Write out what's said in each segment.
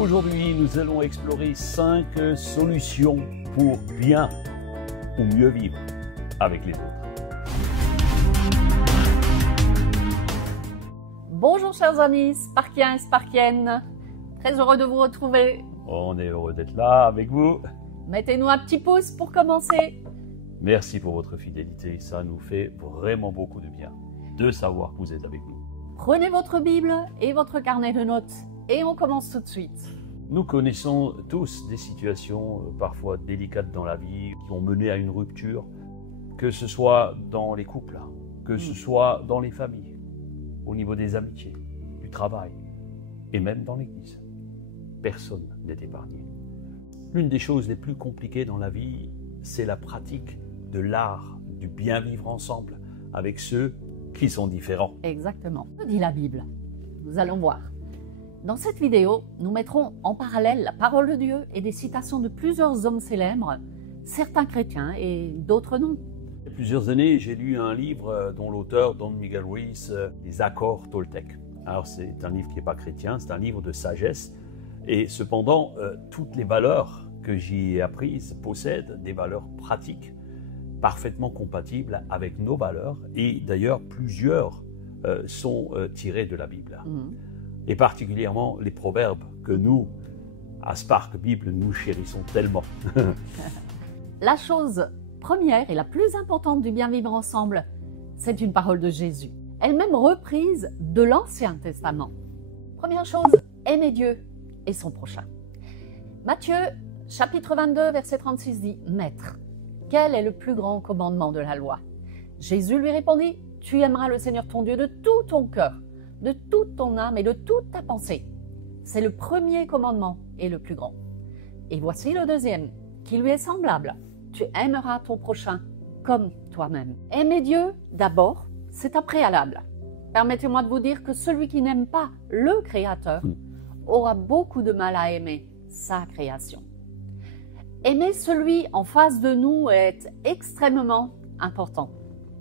Aujourd'hui, nous allons explorer 5 solutions pour bien ou mieux vivre avec les autres. Bonjour chers amis, Sparkiens et Sparkiennes, très heureux de vous retrouver. On est heureux d'être là avec vous. Mettez-nous un petit pouce pour commencer. Merci pour votre fidélité, ça nous fait vraiment beaucoup de bien de savoir que vous êtes avec nous. Prenez votre Bible et votre carnet de notes et on commence tout de suite. Nous connaissons tous des situations parfois délicates dans la vie qui ont mené à une rupture, que ce soit dans les couples, que ce soit dans les familles, au niveau des amitiés, du travail et même dans l'église. Personne n'est épargné. L'une des choses les plus compliquées dans la vie, c'est la pratique de l'art du bien vivre ensemble avec ceux qui sont différents. Exactement. Que dit la Bible? Nous allons voir. Dans cette vidéo, nous mettrons en parallèle la parole de Dieu et des citations de plusieurs hommes célèbres, certains chrétiens et d'autres non. Il y a plusieurs années, j'ai lu un livre dont l'auteur, Don Miguel Ruiz, Les accords Toltec. Alors c'est un livre qui n'est pas chrétien, c'est un livre de sagesse. Et cependant, toutes les valeurs que j'y ai apprises possèdent des valeurs pratiques parfaitement compatibles avec nos valeurs. Et d'ailleurs, plusieurs sont tirées de la Bible. Et particulièrement les proverbes que nous, à Spark Bible, nous chérissons tellement. La chose première et la plus importante du bien vivre ensemble, c'est une parole de Jésus, elle-même reprise de l'Ancien Testament. Première chose, aimer Dieu et son prochain. Matthieu, chapitre 22, verset 36 dit « Maître, quel est le plus grand commandement de la loi ?» Jésus lui répondit « Tu aimeras le Seigneur ton Dieu de tout ton cœur, de toute ton âme et de toute ta pensée. C'est le premier commandement et le plus grand. Et voici le deuxième, qui lui est semblable. Tu aimeras ton prochain comme toi-même. » Aimer Dieu, d'abord, c'est un préalable. Permettez-moi de vous dire que celui qui n'aime pas le Créateur aura beaucoup de mal à aimer sa création. Aimer celui en face de nous est extrêmement important,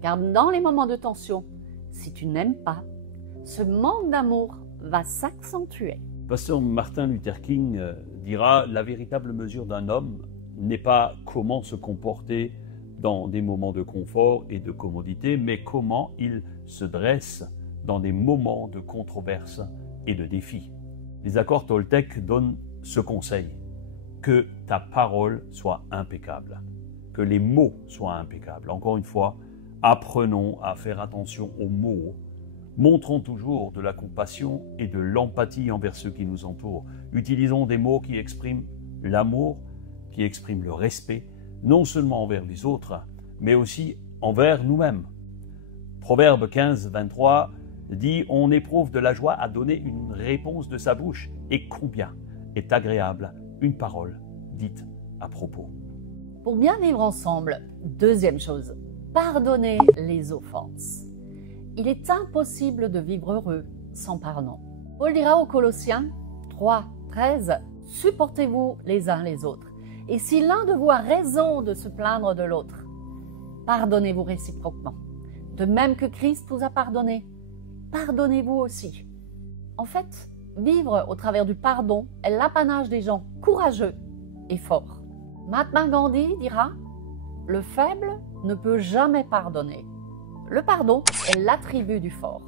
car dans les moments de tension, si tu n'aimes pas, ce manque d'amour va s'accentuer. Pasteur Martin Luther King dira « La véritable mesure d'un homme n'est pas comment se comporter dans des moments de confort et de commodité, mais comment il se dresse dans des moments de controverse et de défi. » Les accords Toltec donnent ce conseil, que ta parole soit impeccable, que les mots soient impeccables. Encore une fois, apprenons à faire attention aux mots. Montrons toujours de la compassion et de l'empathie envers ceux qui nous entourent. Utilisons des mots qui expriment l'amour, qui expriment le respect, non seulement envers les autres, mais aussi envers nous-mêmes. Proverbe 15, 23 dit « On éprouve de la joie à donner une réponse de sa bouche, et combien est agréable une parole dite à propos. » Pour bien vivre ensemble, deuxième chose, pardonner les offenses. Il est impossible de vivre heureux sans pardon. Paul dira aux Colossiens 3, 13 « Supportez-vous les uns les autres, et si l'un de vous a raison de se plaindre de l'autre, pardonnez-vous réciproquement. De même que Christ vous a pardonné, pardonnez-vous aussi. » En fait, vivre au travers du pardon est l'apanage des gens courageux et forts. Mahatma Gandhi dira « Le faible ne peut jamais pardonner. Le pardon est l'attribut du fort. »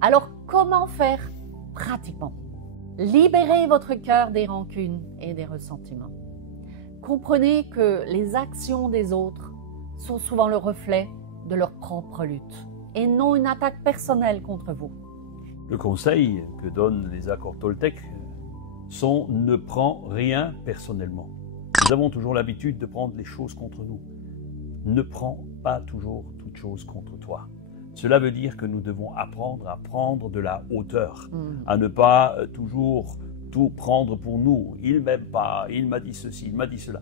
Alors, comment faire pratiquement? Libérez votre cœur des rancunes et des ressentiments. Comprenez que les actions des autres sont souvent le reflet de leur propre lutte et non une attaque personnelle contre vous. Le conseil que donnent les accords Toltec sont « Ne prends rien personnellement ». Nous avons toujours l'habitude de prendre les choses contre nous. Ne prends pas toujours toute chose contre toi. Cela veut dire que nous devons apprendre à prendre de la hauteur, à ne pas toujours tout prendre pour nous. Il ne m'aime pas, il m'a dit ceci, il m'a dit cela.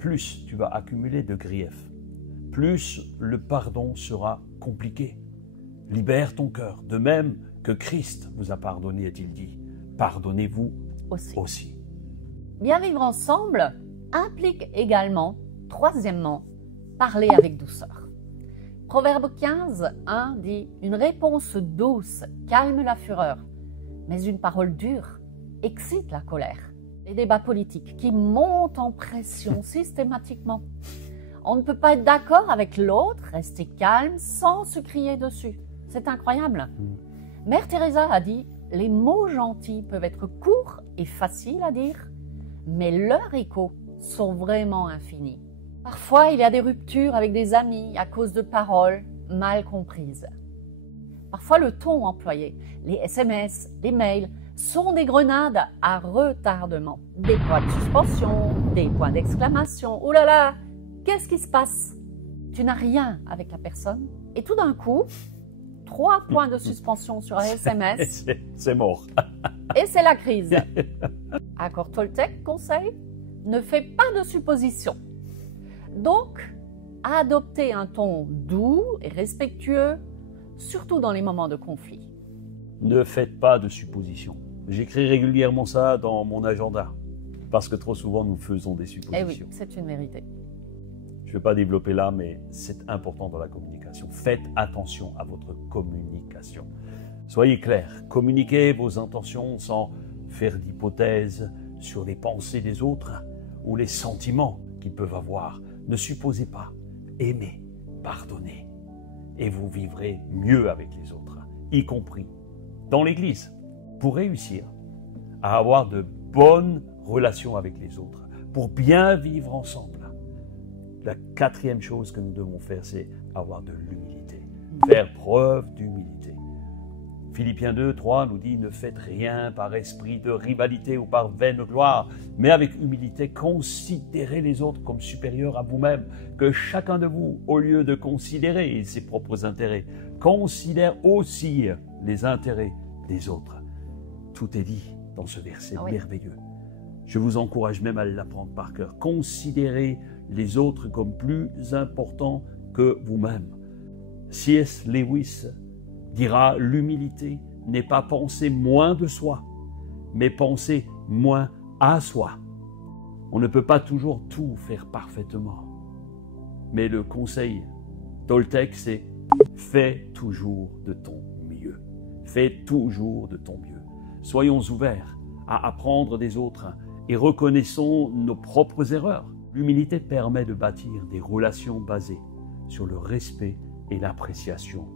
Plus tu vas accumuler de griefs, plus le pardon sera compliqué. Libère ton cœur, de même que Christ vous a pardonné, est-il dit. Pardonnez-vous aussi. Bien vivre ensemble implique également, troisièmement, parler avec douceur. Proverbe 15, 1 dit « Une réponse douce calme la fureur, mais une parole dure excitent la colère. Les débats politiques qui montent en pression systématiquement. On ne peut pas être d'accord avec l'autre, rester calme sans se crier dessus. C'est incroyable. Mère Teresa a dit « Les mots gentils peuvent être courts et faciles à dire, mais leurs échos sont vraiment infinis. » Parfois, il y a des ruptures avec des amis à cause de paroles mal comprises. Parfois, le ton employé, les SMS, les mails, sont des grenades à retardement. Des points de suspension, des points d'exclamation. Oh là là, qu'est-ce qui se passe? Tu n'as rien avec la personne et tout d'un coup, 3 points de suspension sur un SMS. C'est mort. Et c'est la crise. Accord Toltec conseille, ne fais pas de suppositions. Donc, adoptez un ton doux et respectueux, surtout dans les moments de conflit. Ne faites pas de suppositions. J'écris régulièrement ça dans mon agenda, parce que trop souvent nous faisons des suppositions. Eh oui, c'est une vérité. Je ne vais pas développer là, mais c'est important dans la communication. Faites attention à votre communication. Soyez clair, communiquez vos intentions sans faire d'hypothèses sur les pensées des autres ou les sentiments qu'ils peuvent avoir. Ne supposez pas, aimez, pardonnez, et vous vivrez mieux avec les autres, y compris dans l'Église, pour réussir à avoir de bonnes relations avec les autres, pour bien vivre ensemble. La 4e chose que nous devons faire, c'est avoir de l'humilité, faire preuve d'humilité. Philippiens 2, 3 nous dit « Ne faites rien par esprit de rivalité ou par vaine gloire, mais avec humilité, considérez les autres comme supérieurs à vous-même, que chacun de vous, au lieu de considérer ses propres intérêts, considère aussi les intérêts des autres. » Tout est dit dans ce verset merveilleux. Je vous encourage même à l'apprendre par cœur. Considérez les autres comme plus importants que vous-même. C.S. Lewis dira « L'humilité n'est pas penser moins de soi, mais penser moins à soi. » On ne peut pas toujours tout faire parfaitement. Mais le conseil Toltec, c'est « Fais toujours de ton mieux. Fais toujours de ton mieux. » Soyons ouverts à apprendre des autres et reconnaissons nos propres erreurs. L'humilité permet de bâtir des relations basées sur le respect et l'appréciation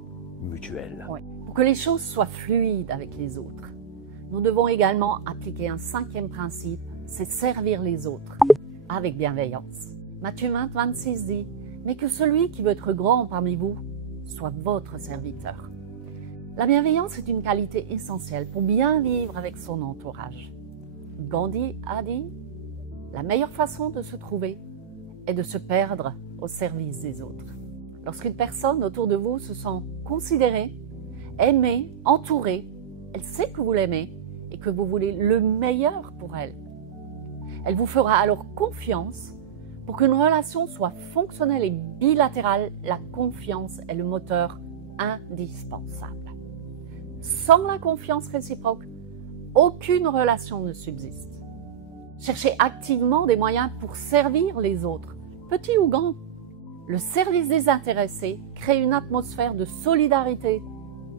mutuelle. Oui. Pour que les choses soient fluides avec les autres, nous devons également appliquer un 5e principe, c'est servir les autres avec bienveillance. Matthieu 20, 26 dit « Mais que celui qui veut être grand parmi vous soit votre serviteur. » La bienveillance est une qualité essentielle pour bien vivre avec son entourage. Gandhi a dit « La meilleure façon de se trouver est de se perdre au service des autres. » Lorsqu'une personne autour de vous se sent considérée, aimée, entourée, elle sait que vous l'aimez et que vous voulez le meilleur pour elle. Elle vous fera alors confiance. Pour qu'une relation soit fonctionnelle et bilatérale, la confiance est le moteur indispensable. Sans la confiance réciproque, aucune relation ne subsiste. Cherchez activement des moyens pour servir les autres, petits ou grands. Le service désintéressé crée une atmosphère de solidarité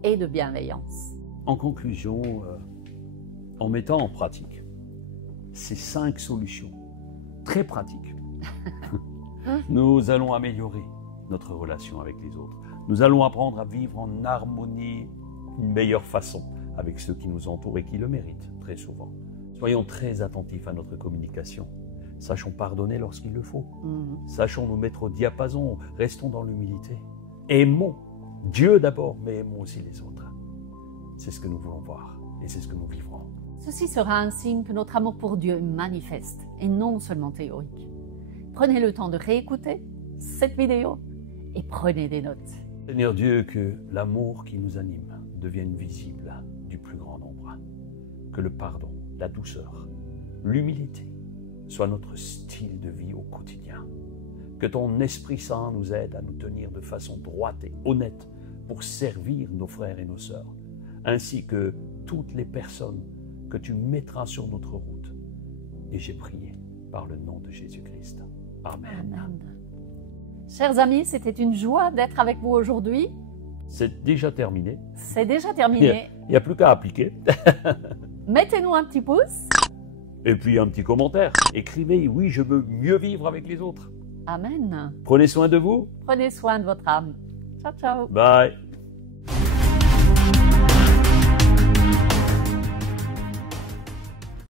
et de bienveillance. En conclusion, en mettant en pratique ces 5 solutions très pratiques, nous allons améliorer notre relation avec les autres. Nous allons apprendre à vivre en harmonie d'une meilleure façon avec ceux qui nous entourent et qui le méritent très souvent. Soyons très attentifs à notre communication. Sachons pardonner lorsqu'il le faut. Sachons nous mettre au diapason. Restons dans l'humilité. Aimons Dieu d'abord, mais aimons aussi les autres. C'est ce que nous voulons voir et c'est ce que nous vivrons. Ceci sera un signe que notre amour pour Dieu est manifeste et non seulement théorique. Prenez le temps de réécouter cette vidéo et prenez des notes. Seigneur Dieu, que l'amour qui nous anime devienne visible du plus grand nombre. Que le pardon, la douceur, l'humilité soit notre style de vie au quotidien. Que ton Esprit Saint nous aide à nous tenir de façon droite et honnête pour servir nos frères et nos sœurs, ainsi que toutes les personnes que tu mettras sur notre route. Et j'ai prié par le nom de Jésus-Christ. Amen. Amen. Chers amis, c'était une joie d'être avec vous aujourd'hui. C'est déjà terminé. C'est déjà terminé. Il n'y a plus qu'à appliquer. Mettez-nous un petit pouce. Et puis un petit commentaire. Écrivez, oui, je veux mieux vivre avec les autres. Amen. Prenez soin de vous. Prenez soin de votre âme. Ciao, ciao. Bye.